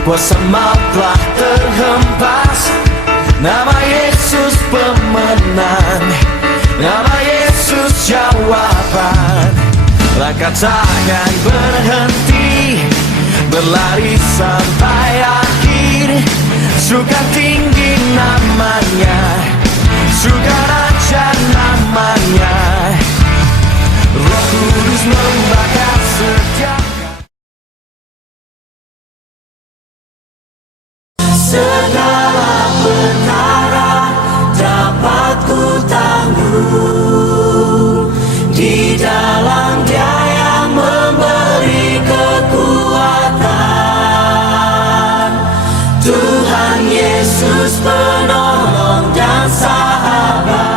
Kuasa maut telah terhempas. Nama Yesus pemenang, nama Yesus jawaban. Langkah takkan berhenti, berlari sampai akhir. Surga tinggi namanya, surga raja namanya. Roh Kudus membakar setiap segala perkara dapat ku tanggung di dalam Dia yang memberi kekuatan. Tuhan Yesus penolong dan sahabat.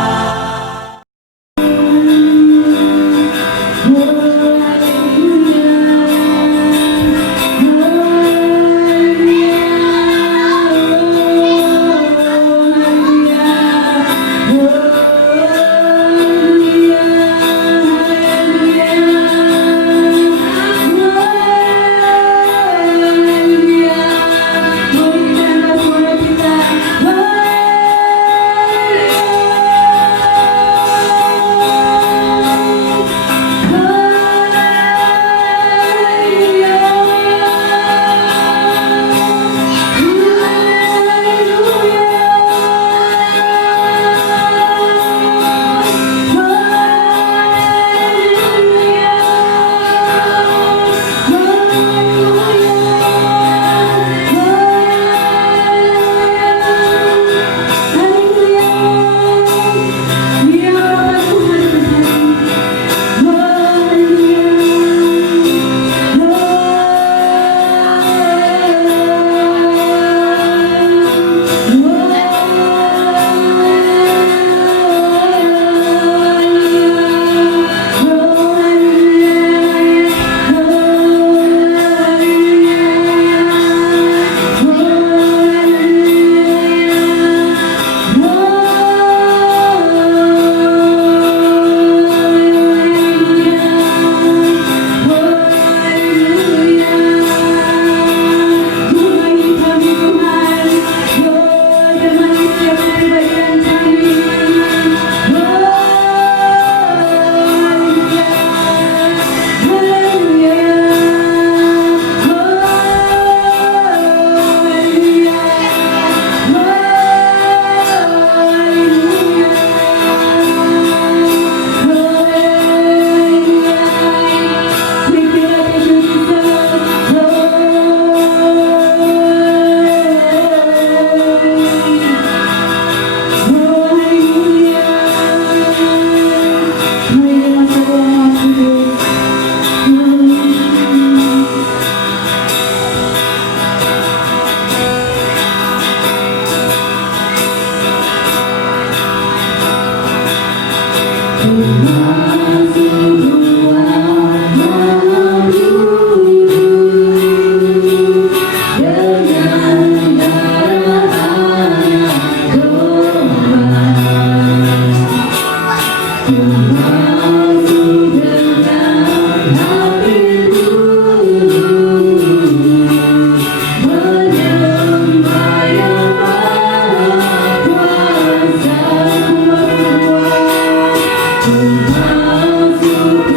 Masuk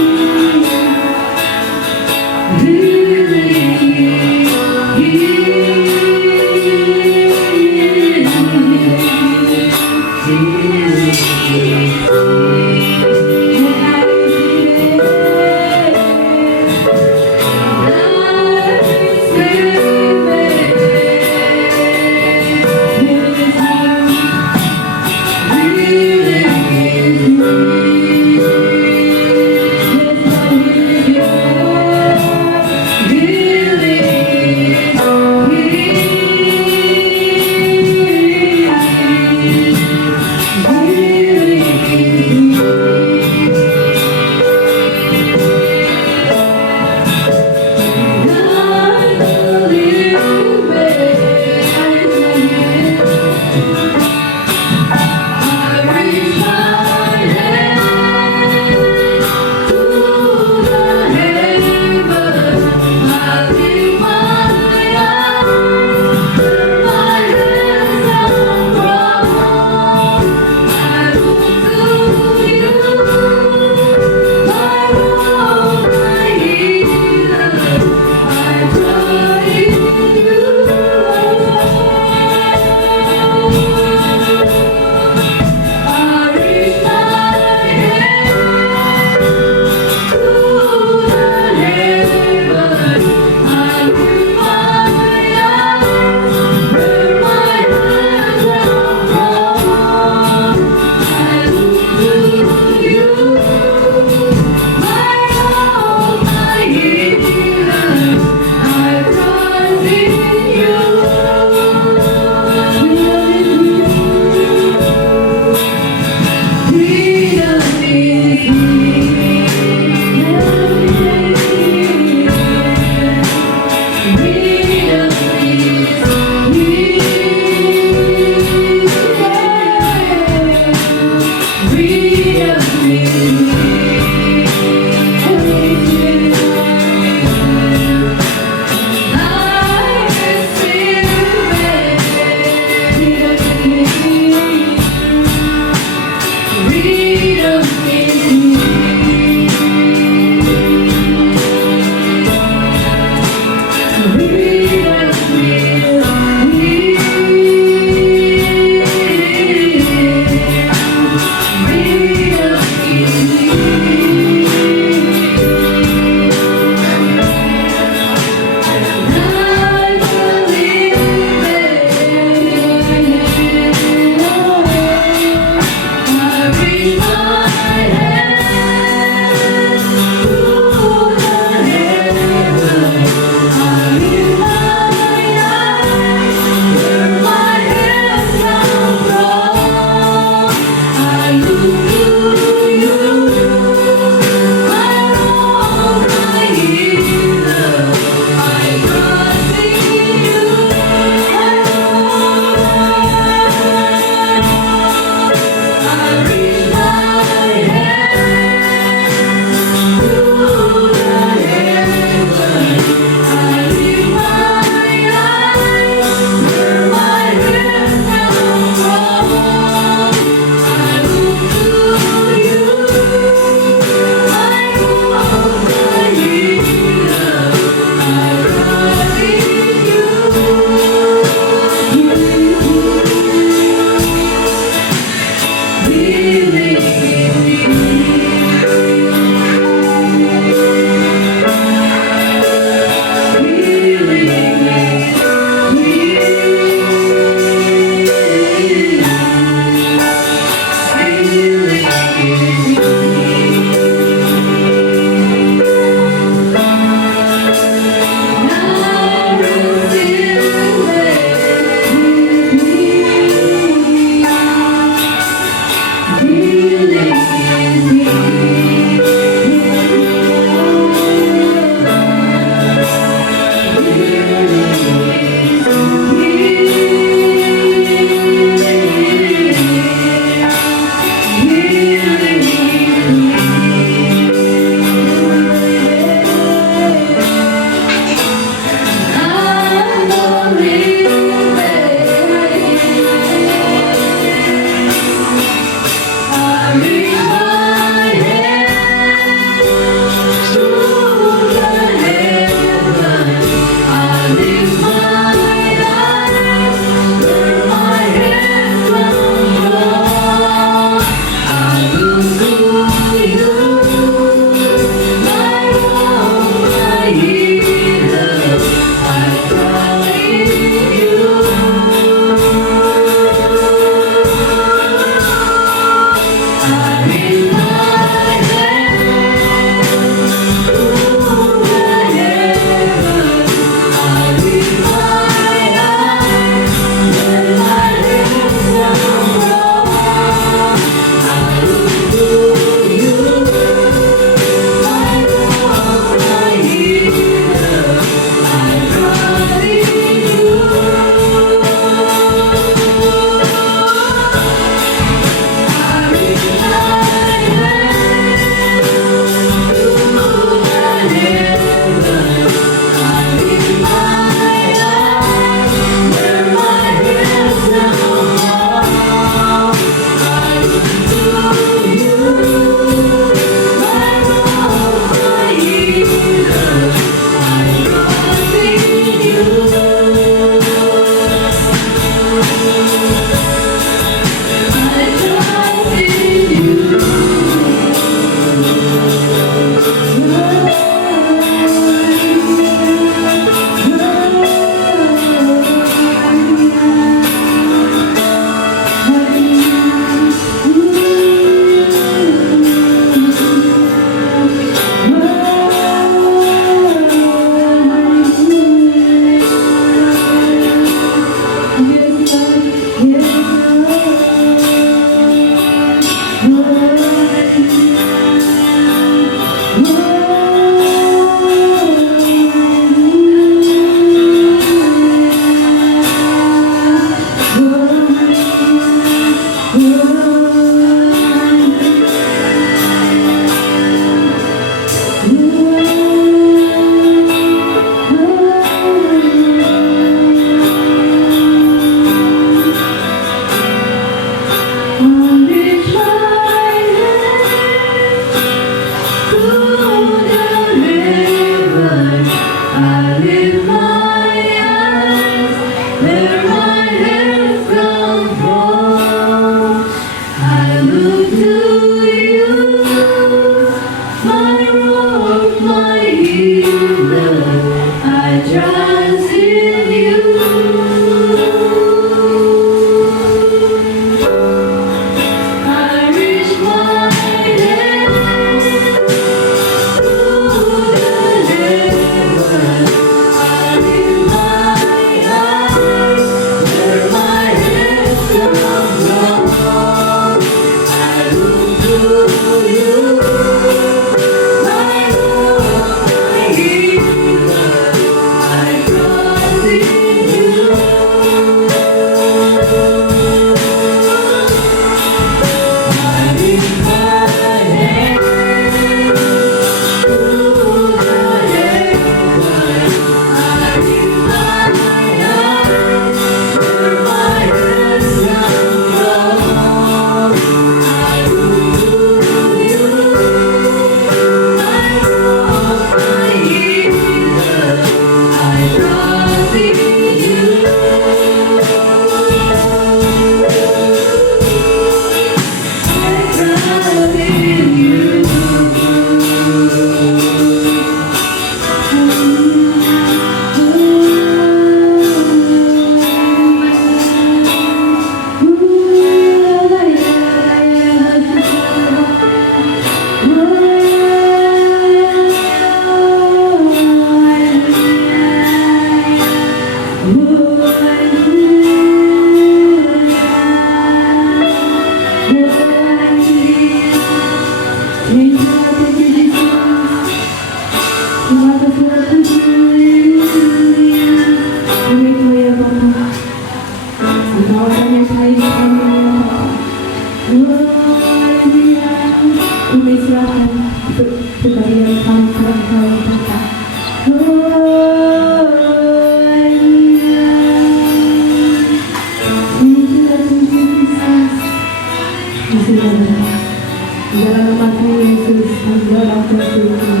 Dalam nama Tuhan Yesus, dalam Tuhan.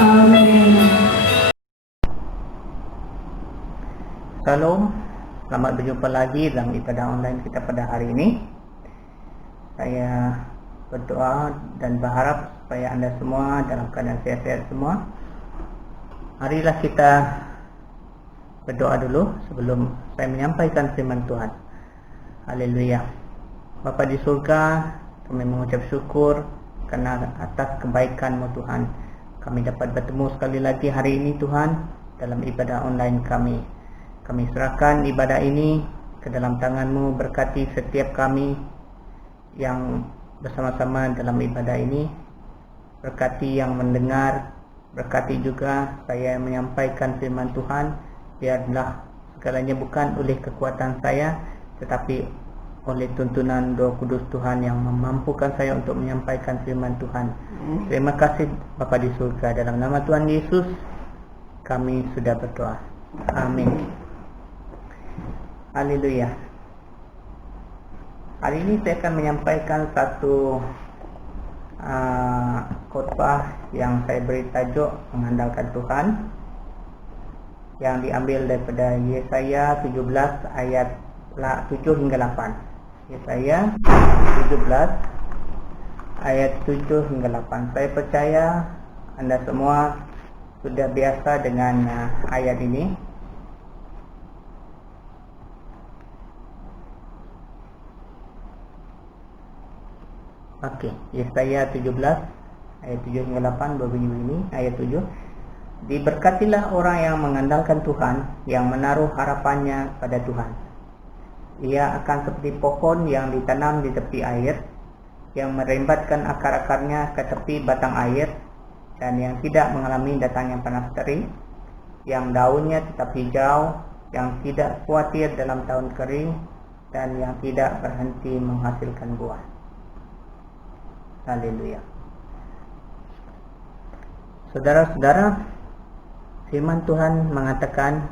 Amin. Salam, selamat berjumpa lagi dalam ibadah online kita pada hari ini. Saya berdoa dan berharap supaya anda semua dalam keadaan sehat-sehat semua. Marilah kita berdoa dulu sebelum saya menyampaikan firman Tuhan. Haleluya. Bapa di surga, kami mengucap syukur karena atas kebaikan-Mu Tuhan. Kami dapat bertemu sekali lagi hari ini Tuhan dalam ibadah online kami. Kami serahkan ibadah ini ke dalam tangan-Mu, berkati setiap kami yang bersama-sama dalam ibadah ini. Berkati yang mendengar, berkati juga saya menyampaikan firman Tuhan. Biarlah segalanya bukan oleh kekuatan saya, tetapi oleh tuntunan Roh Kudus Tuhan yang memampukan saya untuk menyampaikan firman Tuhan. Terima kasih Bapa di surga, dalam nama Tuhan Yesus kami sudah berdoa. Amin. Haleluya. Hari ini saya akan menyampaikan satu khotbah yang saya beri tajuk mengandalkan Tuhan, yang diambil daripada Yesaya 17 ayat 7 hingga 8. Yesaya 17 ayat 7 hingga 8. Saya percaya anda semua sudah biasa dengan ayat ini. Okey, Yesaya 17 ayat 7 hingga 8 berbunyi begini. Ayat 7. Diberkatilah orang yang mengandalkan Tuhan, yang menaruh harapannya pada Tuhan. Ia akan seperti pohon yang ditanam di tepi air, yang merembatkan akar-akarnya ke tepi batang air, dan yang tidak mengalami datangnya panas terik, yang daunnya tetap hijau, yang tidak khawatir dalam tahun kering, dan yang tidak berhenti menghasilkan buah. Haleluya. Saudara-saudara, firman Tuhan mengatakan,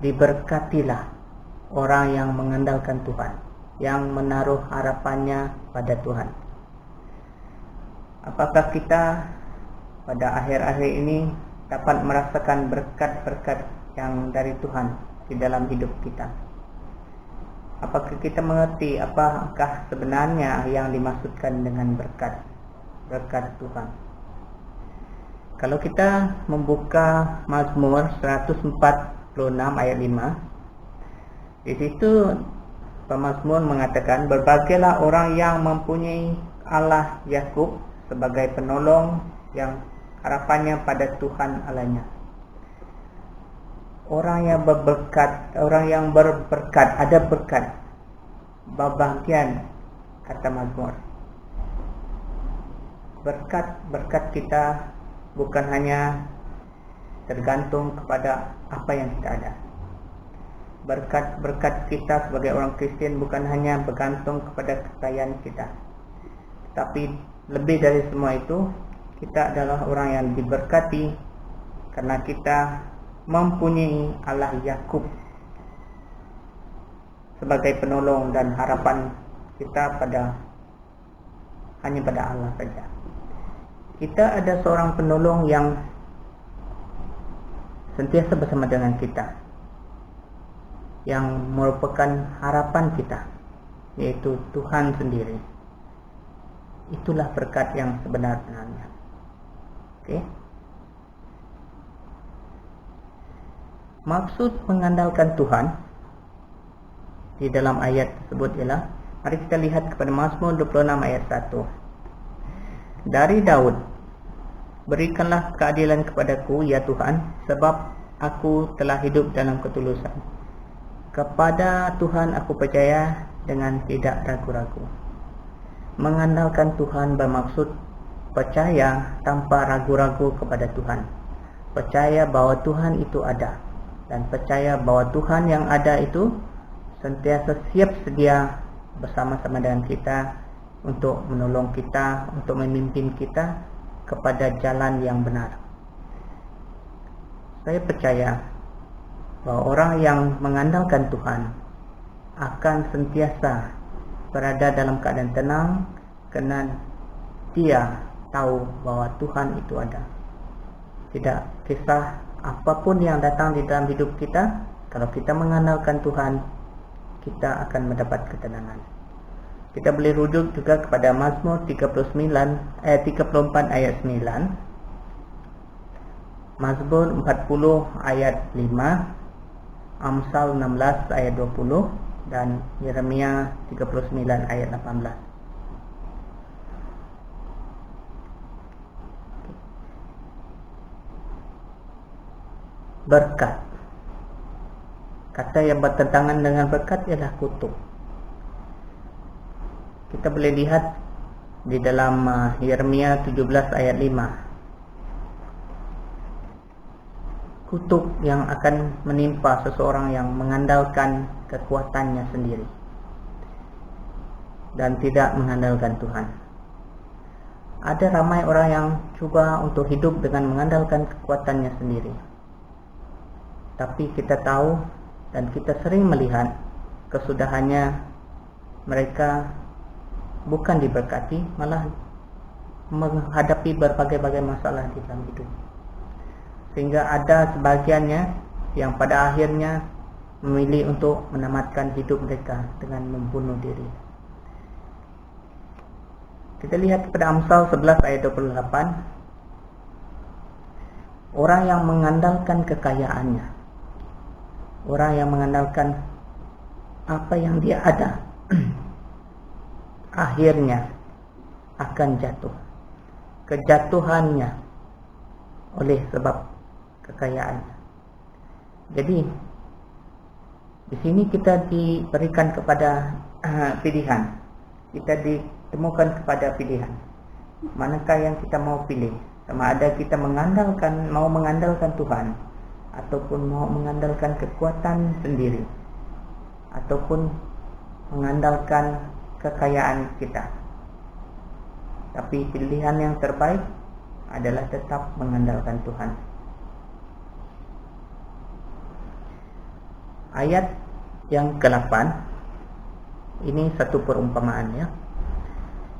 diberkatilah orang yang mengandalkan Tuhan, yang menaruh harapannya pada Tuhan. Apakah kita pada akhir-akhir ini dapat merasakan berkat-berkat yang dari Tuhan di dalam hidup kita? Apakah kita mengerti apakah sebenarnya yang dimaksudkan dengan berkat Tuhan? Kalau kita membuka Mazmur 146 ayat 5, di situ pemazmur mengatakan, berbagailah orang yang mempunyai Allah Yakub sebagai penolong yang harapannya pada Tuhan Allahnya. Orang yang berberkat, ada berkat, berbahagian, kata Mazmur. Berkat kita bukan hanya tergantung kepada apa yang kita ada. Berkat kita sebagai orang Kristen bukan hanya bergantung kepada kekayaan kita, tapi lebih dari semua itu, kita adalah orang yang diberkati karena kita mempunyai Allah Yakub sebagai penolong, dan harapan kita hanya pada Allah saja. Kita ada seorang penolong yang sentiasa bersama dengan kita, yang merupakan harapan kita, yaitu Tuhan sendiri. Itulah berkat yang sebenar-benarnya. Oke? Maksud mengandalkan Tuhan di dalam ayat tersebut ialah, mari kita lihat kepada Mazmur 26 ayat 1. Dari Daud, berikanlah keadilan kepadaku ya Tuhan, sebab aku telah hidup dalam ketulusan. Kepada Tuhan aku percaya dengan tidak ragu-ragu. Mengandalkan Tuhan bermaksud percaya tanpa ragu-ragu kepada Tuhan. Percaya bahwa Tuhan itu ada, dan percaya bahwa Tuhan yang ada itu sentiasa siap sedia bersama-sama dengan kita untuk menolong kita, untuk memimpin kita kepada jalan yang benar. Saya percaya bahwa orang yang mengandalkan Tuhan akan sentiasa berada dalam keadaan tenang, karena dia tahu bahwa Tuhan itu ada. Tidak kisah apapun yang datang di dalam hidup kita, kalau kita mengandalkan Tuhan, kita akan mendapat ketenangan. Kita boleh rujuk juga kepada Mazmur 34 ayat 9, Mazmur 40 ayat 5, Amsal 16 ayat 20, dan Yeremia 39 ayat 18. Berkat. Kata yang bertentangan dengan berkat ialah kutuk. Kita boleh lihat di dalam Yeremia 17 ayat 5. Kutuk yang akan menimpa seseorang yang mengandalkan kekuatannya sendiri dan tidak mengandalkan Tuhan. Ada ramai orang yang cuba untuk hidup dengan mengandalkan kekuatannya sendiri. Tapi kita tahu dan kita sering melihat kesudahannya, mereka bukan diberkati, malah menghadapi berbagai-bagai masalah di dalam hidup. Sehingga ada sebagiannya yang pada akhirnya memilih untuk menamatkan hidup mereka dengan membunuh diri. Kita lihat pada Amsal 11 ayat 28. Orang yang mengandalkan kekayaannya, orang yang mengandalkan apa yang dia ada, akhirnya akan jatuh. Kejatuhannya oleh sebab kekayaannya. Jadi di sini kita diberikan kepada pilihan. Kita ditemukan kepada pilihan. Manakah yang kita mau pilih? Sama ada kita mau mengandalkan Tuhan, ataupun mau mengandalkan kekuatan sendiri, ataupun mengandalkan kekayaan kita. Tapi pilihan yang terbaik adalah tetap mengandalkan Tuhan. Ayat yang ke-8, ini satu perumpamaan ya.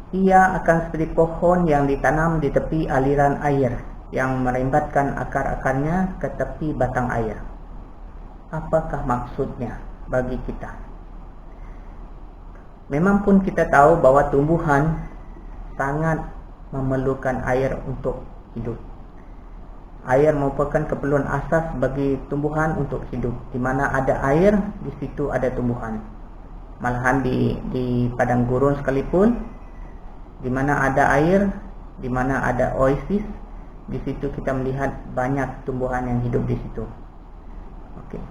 Ia akan seperti pohon yang ditanam di tepi aliran air, yang merembatkan akar-akarnya ke tepi batang air. Apakah maksudnya bagi kita? Memang pun kita tahu bahwa tumbuhan sangat memerlukan air untuk hidup. Air merupakan keperluan asas bagi tumbuhan untuk hidup. Di mana ada air, di situ ada tumbuhan. Malahan di padang gurun sekalipun, di mana ada air, di mana ada oasis, di situ kita melihat banyak tumbuhan yang hidup di situ. Okey.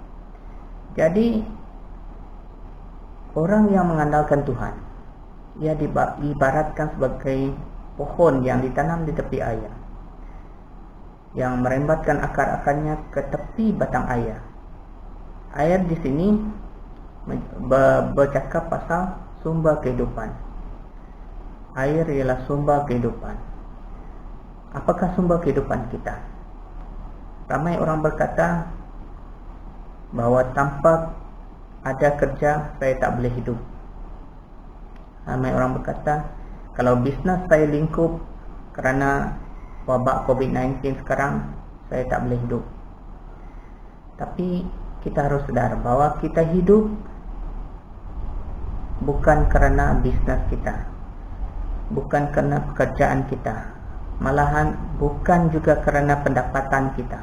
Jadi orang yang mengandalkan Tuhan, ia diibaratkan sebagai pohon yang ditanam di tepi air, yang merembatkan akar-akarnya ke tepi batang air. Air di sini bercakap pasal sumber kehidupan. Air ialah sumber kehidupan. Apakah sumber kehidupan kita? Ramai orang berkata bahawa tanpa ada kerja saya tak boleh hidup. Ramai orang berkata kalau bisnes saya lingkup kerana wabak COVID-19 sekarang, saya tak boleh hidup. Tapi kita harus sedar bahawa kita hidup bukan kerana bisnes kita, bukan kerana pekerjaan kita, malahan bukan juga kerana pendapatan kita.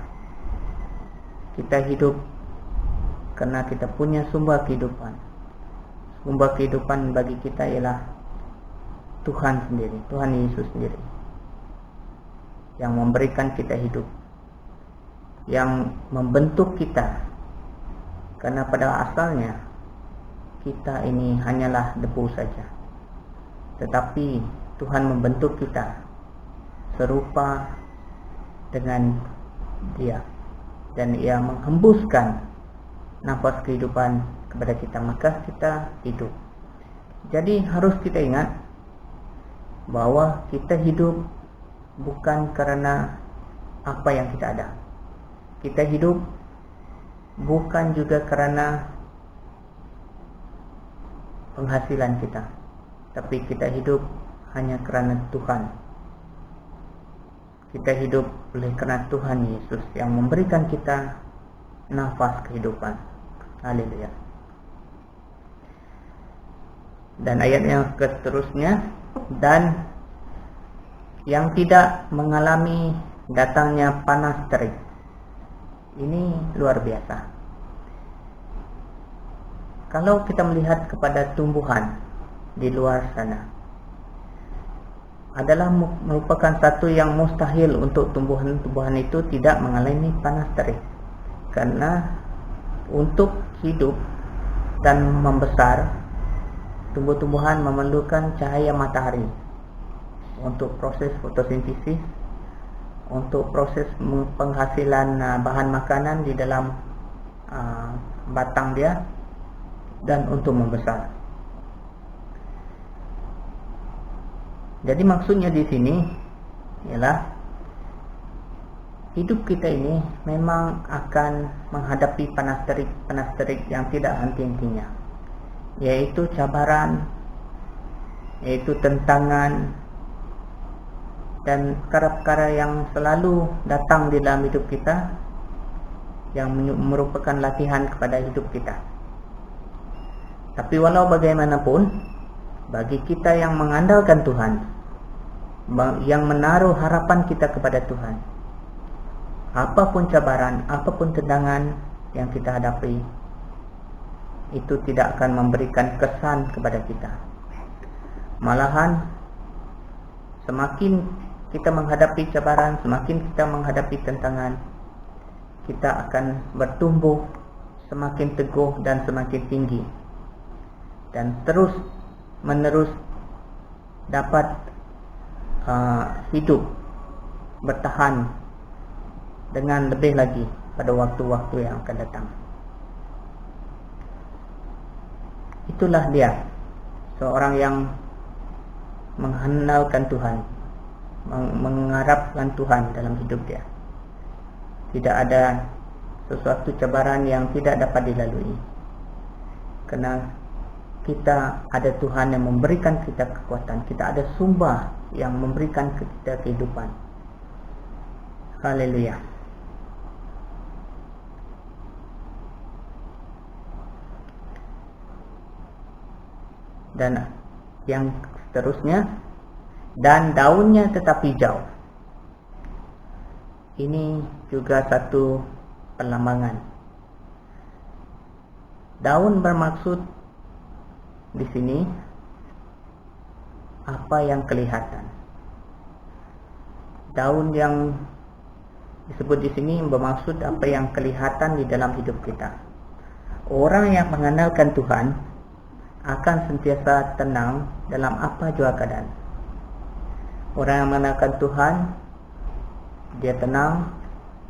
Kita hidup kerana kita punya sumber kehidupan. Sumber kehidupan bagi kita ialah Tuhan sendiri, Tuhan Yesus sendiri, yang memberikan kita hidup, yang membentuk kita. Karena pada asalnya kita ini hanyalah debu saja, tetapi Tuhan membentuk kita serupa dengan Dia, dan Ia menghembuskan nafas kehidupan kepada kita, maka kita hidup. Jadi harus kita ingat bahawa kita hidup bukan kerana apa yang kita ada. Kita hidup bukan juga kerana penghasilan kita, tapi kita hidup hanya kerana Tuhan. Kita hidup oleh kerana Tuhan Yesus yang memberikan kita nafas kehidupan. Haleluya. Dan ayat yang seterusnya, dan yang tidak mengalami datangnya panas terik. Ini luar biasa. Kalau kita melihat kepada tumbuhan di luar sana, adalah merupakan satu yang mustahil untuk tumbuhan-tumbuhan itu tidak mengalami panas terik. Karena untuk hidup dan membesar, tumbuh-tumbuhan memerlukan cahaya matahari untuk proses fotosintesis, untuk proses penghasilan bahan makanan di dalam batang dia, dan untuk membesar. Jadi maksudnya di sini ialah hidup kita ini memang akan menghadapi panas terik yang tidak henti-hentinya, yaitu cabaran, yaitu tentangan, dan perkara-perkara yang selalu datang di dalam hidup kita, yang merupakan latihan kepada hidup kita. Tapi walau bagaimanapun, bagi kita yang mengandalkan Tuhan, yang menaruh harapan kita kepada Tuhan, apapun cabaran, apapun tentangan yang kita hadapi, itu tidak akan memberikan kesan kepada kita. Malahan semakin kita menghadapi cabaran, semakin kita menghadapi tentangan, kita akan bertumbuh semakin teguh dan semakin tinggi, dan terus menerus dapat hidup bertahan dengan lebih lagi pada waktu-waktu yang akan datang. Itulah dia, seorang yang mengandalkan Tuhan, mengharapkan Tuhan dalam hidup dia. Tidak ada sesuatu cabaran yang tidak dapat dilalui, karena kita ada Tuhan yang memberikan kita kekuatan. Kita ada sumber yang memberikan kita kehidupan. Haleluya. Dan yang seterusnya, dan daunnya tetap hijau. ini juga satu perlambangan. Daun bermaksud di sini apa yang kelihatan. Daun yang disebut di sini bermaksud apa yang kelihatan di dalam hidup kita. Orang yang mengandalkan Tuhan akan sentiasa tenang dalam apa jua keadaan. Orang yang mengandalkan Tuhan, dia tenang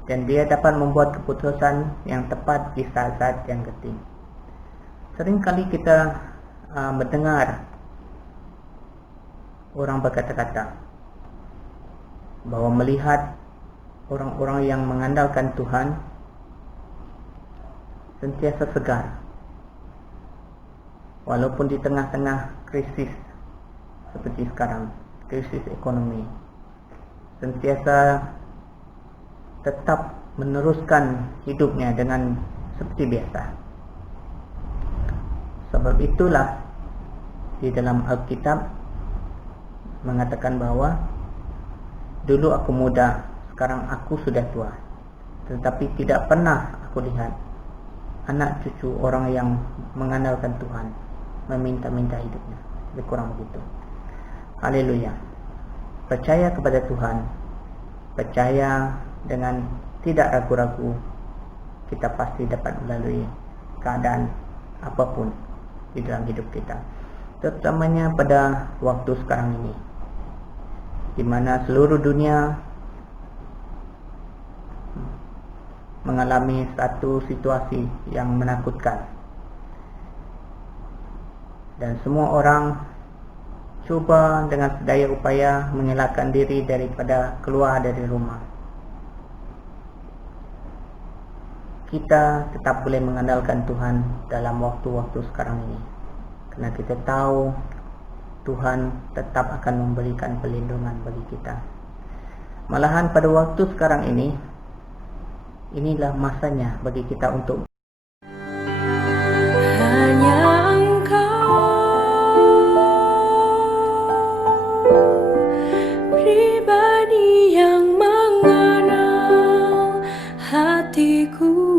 dan dia dapat membuat keputusan yang tepat di saat-saat yang genting. Seringkali kita mendengar orang berkata-kata bahwa melihat orang-orang yang mengandalkan Tuhan sentiasa segar walaupun di tengah-tengah krisis seperti sekarang, krisis ekonomi, sentiasa tetap meneruskan hidupnya dengan seperti biasa. Sebab itulah di dalam Alkitab mengatakan bahwa dulu aku muda, sekarang aku sudah tua, tetapi tidak pernah aku lihat anak cucu orang yang mengandalkan Tuhan meminta-minta hidupnya. Lebih kurang begitu. Haleluya. Percaya kepada Tuhan, percaya dengan tidak ragu-ragu, kita pasti dapat melalui keadaan apapun di dalam hidup kita, terutamanya pada waktu sekarang ini, di mana seluruh dunia mengalami satu situasi yang menakutkan, dan semua orang cuba dengan sedaya upaya mengelakkan diri daripada keluar dari rumah. Kita tetap boleh mengandalkan Tuhan dalam waktu-waktu sekarang ini, karena kita tahu Tuhan tetap akan memberikan perlindungan bagi kita. Malahan pada waktu sekarang ini, inilah masanya bagi kita untuk hanya Engkau pribadi yang mengenal hatiku,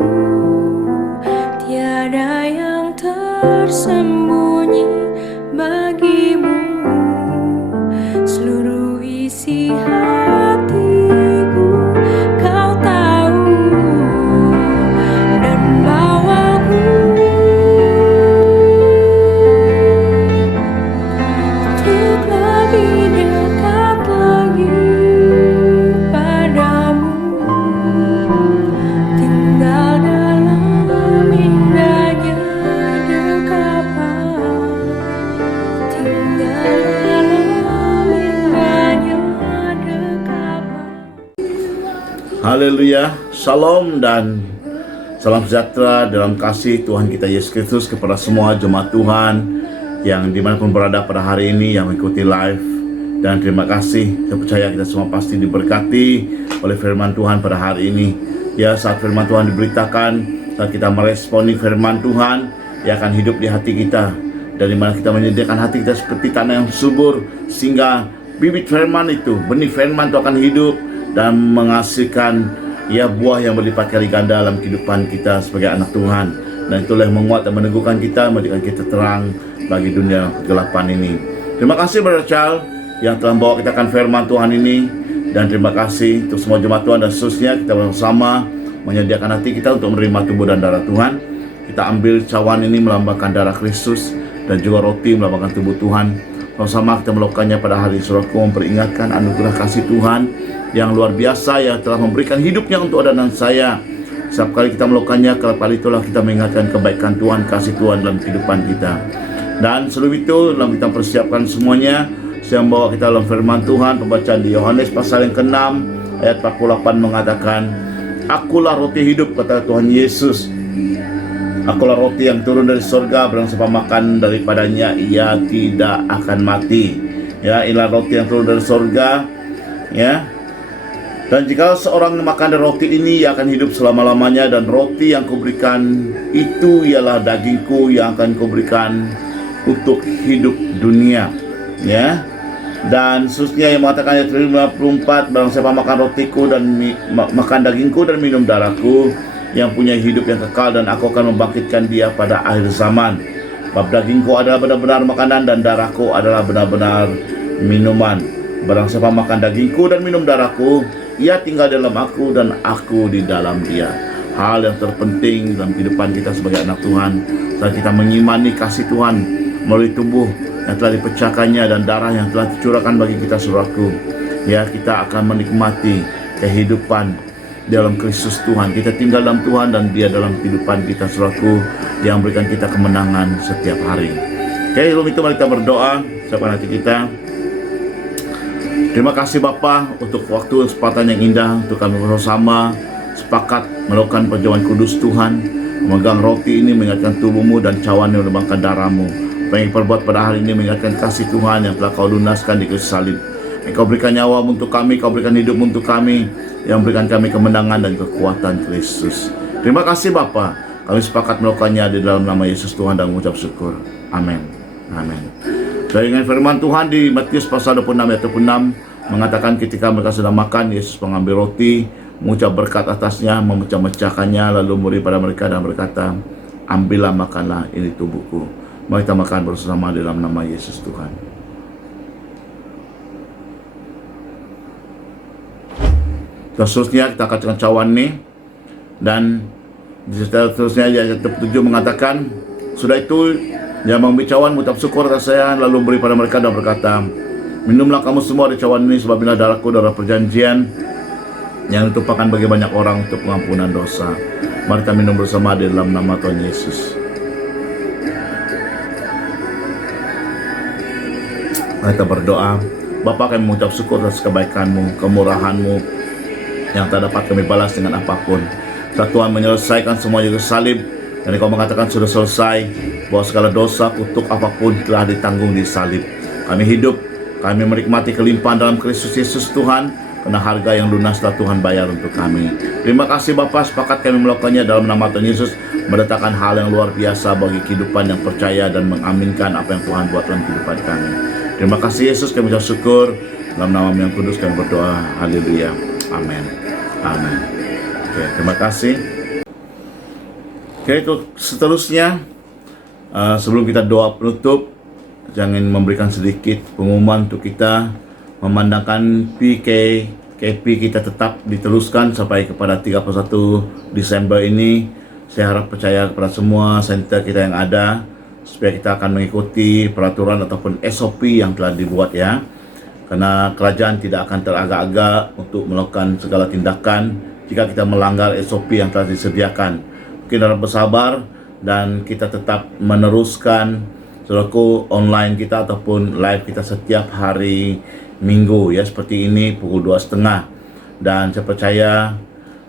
tiada yang tersembunyi bagimu, seluruh isi hatiku Kau tahu, dan bawaku untuk lebih dekat lagi padamu, tinggal dalam indahnya dekapan, tinggal dalam indahnya dekapan. Haleluya, Shalom dan salam sejahtera dalam kasih Tuhan kita Yesus Kristus kepada semua jemaat Tuhan yang dimanapun berada pada hari ini, yang mengikuti live. Dan terima kasih, saya percaya kita semua pasti diberkati oleh firman Tuhan pada hari ini. Ya, saat firman Tuhan diberitakan, saat kita meresponi firman Tuhan, ia akan hidup di hati kita. Dan dimana kita menyediakan hati kita seperti tanah yang subur, sehingga bibit firman itu, benih firman itu akan hidup dan menghasilkan ya buah yang berlipat kali ganda dalam kehidupan kita sebagai anak Tuhan. Dan itulah yang menguat dan meneguhkan kita, menjadikan kita terang bagi dunia kegelapan ini. Terima kasih Brother Charles yang telah membawa kita akan firman Tuhan ini. Dan terima kasih untuk semua jemaat Tuhan dan seterusnya. Kita bersama menyediakan hati kita untuk menerima tubuh dan darah Tuhan. Kita ambil cawan ini melambangkan darah Kristus, dan juga roti melambangkan tubuh Tuhan. Bersama kita melakukannya pada hari Saudaraku, memperingatkan anugerah kasih Tuhan yang luar biasa yang telah memberikan hidupnya untuk Anda dan saya. Setiap kali kita melakukannya, kali itulah kita mengingatkan kebaikan Tuhan, kasih Tuhan dalam kehidupan kita. Dan seluruh itu dalam kita persiapkan semuanya, saya membawa kita dalam firman Tuhan. Pembacaan di Yohanes pasal yang ke-6 ayat 48 mengatakan, Akulah roti hidup, kata Tuhan Yesus. Akulah roti yang turun dari surga, barang siapa makan daripadanya ia tidak akan mati. Ya, inilah roti yang turun dari surga. Ya. Dan jika seorang makan dari roti ini, ia akan hidup selama-lamanya. Dan roti yang kuberikan itu ialah dagingku yang akan kuberikan untuk hidup dunia. Ya. Dan seterusnya yang mengatakan ayat 54, barang siapa makan rotiku dan makan dagingku dan minum darahku, yang punya hidup yang kekal, dan aku akan membangkitkan dia pada akhir zaman. Bab dagingku adalah benar-benar makanan, dan darahku adalah benar-benar minuman. Barang siapa makan dagingku dan minum darahku, ia tinggal dalam aku dan aku di dalam dia. Hal yang terpenting dalam kehidupan kita sebagai anak Tuhan, saat kita mengimani kasih Tuhan melalui tubuh yang telah dipecahkannya dan darah yang telah dicurahkan bagi kita, saudaraku, ya, kita akan menikmati kehidupan dalam Kristus Tuhan. Kita tinggal dalam Tuhan dan Dia dalam kehidupan kita, saudaraku, yang memberikan kita kemenangan setiap hari. Oke, sebelum itu mari kita berdoa. Siapkan hati kita. Terima kasih Bapa untuk waktu kesempatan yang indah untuk kami bersama sepakat melakukan perjamuan kudus Tuhan, memegang roti ini mengingatkan tubuhmu dan cawan yang menumpahkan darahmu. Apa yang perbuat pada hari ini mengingatkan kasih Tuhan yang telah kau lunaskan di kayu salib. Engkau berikan nyawa untuk kami, kau berikan hidup untuk kami, yang berikan kami kemenangan dan kekuatan Kristus. Terima kasih Bapa, kami sepakat melakukannya di dalam nama Yesus Tuhan dan mengucap syukur. Amin. Amin. Dengan firman Tuhan di Matius pasal 26 ayat 26 mengatakan ketika mereka sedang makan, Yesus mengambil roti, mengucap berkat atasnya, memecah-mecahkannya, lalu memberi pada mereka dan berkata, ambillah makanlah, ini tubuhku. Mari kita makan bersama dalam nama Yesus Tuhan. Seterusnya kita akan dengan cawan ini, dan seterusnya ayat 7 mengatakan, sudah itu dia mengambil cawan, mengucap syukur atas saya, lalu beri pada mereka dan berkata, minumlah kamu semua dari cawan ini, sebab inilah darahku, darah perjanjian yang ditumpahkan bagi banyak orang untuk pengampunan dosa. Mari kita minum bersama di dalam nama Tuhan Yesus. Mari kita berdoa. Bapa, kami mengucap syukur atas kebaikan-Mu, kemurahan-Mu yang tak dapat kami balas dengan apapun. Saat Tuhan menyelesaikan semua di salib, dan Engkau mengatakan sudah selesai, bahwa segala dosa, kutuk apapun telah ditanggung di salib. Kami hidup, kami menikmati kelimpahan dalam Kristus Yesus Tuhan, karena harga yang lunas telah Tuhan bayar untuk kami. Terima kasih Bapa, sepakat kami melakukannya dalam nama Tuhan Yesus, mendatangkan hal yang luar biasa bagi kehidupan yang percaya dan mengaminkan apa yang Tuhan buat dalam kehidupan kami. Terima kasih Yesus, kami ucap syukur, dalam nama yang kudus kami berdoa, haleluya, amin, amin. Oke, terima kasih. Oke, itu seterusnya, sebelum kita doa penutup, jangan memberikan sedikit pengumuman untuk kita memandangkan PKP kita tetap diteruskan sampai kepada 31 Desember ini. Saya harap percaya kepada semua center kita yang ada, supaya kita akan mengikuti peraturan ataupun SOP yang telah dibuat, ya. Karena kerajaan tidak akan teragak-agak untuk melakukan segala tindakan jika kita melanggar SOP yang telah disediakan. Mungkin harap bersabar dan kita tetap meneruskan saudaraku online kita ataupun live kita setiap hari Minggu, ya, seperti ini pukul 2.30. Dan saya percaya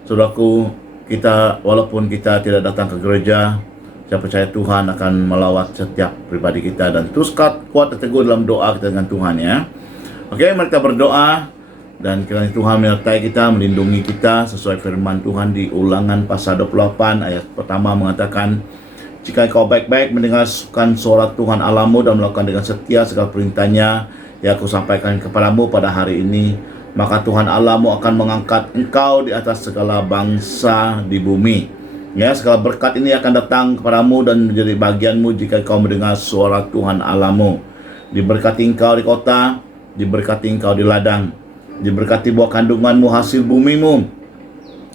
saudaraku, kita walaupun kita tidak datang ke gereja, saya percaya Tuhan akan melawat setiap pribadi kita, dan terus kuat dan teguh dalam doa kita dengan Tuhan, ya. Oke, mari kita berdoa, dan kiranya Tuhan menyertai kita, melindungi kita sesuai firman Tuhan di Ulangan pasal 28 ayat pertama mengatakan, jika kau baik-baik mendengarkan suara Tuhan Allahmu dan melakukan dengan setia segala perintahnya yang aku sampaikan kepadamu pada hari ini, maka Tuhan Allahmu akan mengangkat engkau di atas segala bangsa di bumi. Ya, segala berkat ini akan datang kepadamu dan menjadi bagianmu jika kau mendengar suara Tuhan Allahmu. Diberkati engkau di kota, diberkati engkau di ladang, diberkati buah kandunganmu, hasil bumimu,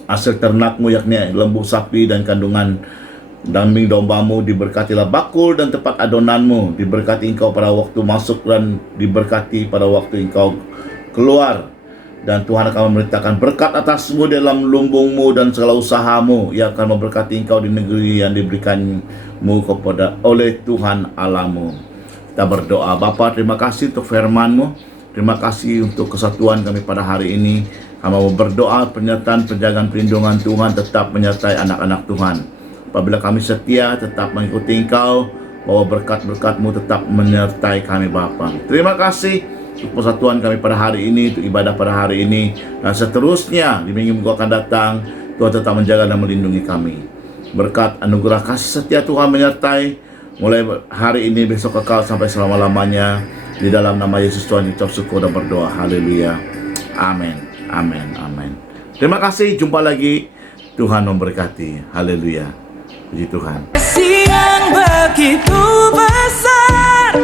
hasil ternakmu yakni lembu sapi dan kandungan daging dombamu, diberkatilah bakul dan tempat adonanmu, diberkati engkau pada waktu masuk dan diberkati pada waktu engkau keluar. Dan Tuhan akan memerintahkan berkat atasmu dalam lumbungmu dan segala usahamu. Ia akan memberkati engkau di negeri yang diberikanmu kepada oleh Tuhan Allahmu. Kita berdoa. Bapa, terima kasih untuk firman-Mu. Terima kasih untuk kesatuan kami pada hari ini. Kami mau berdoa penyertaan, penjagaan, perlindungan Tuhan tetap menyertai anak-anak Tuhan. Apabila kami setia tetap mengikuti Engkau, bahwa berkat-berkat-Mu tetap menyertai kami Bapa. Terima kasih untuk persatuan kami pada hari ini, untuk ibadah pada hari ini, dan seterusnya di minggu akan datang. Tuhan tetap menjaga dan melindungi kami. Berkat anugerah kasih setia Tuhan menyertai mulai hari ini, besok kekal sampai selama-lamanya. Di dalam nama Yesus Tuhan kita ucap syukur dan berdoa. Haleluya. Amin. Amin. Amin. Terima kasih. Jumpa lagi. Tuhan memberkati. Haleluya. Puji Tuhan. Kasih yang begitu besar,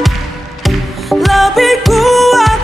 lebih kuat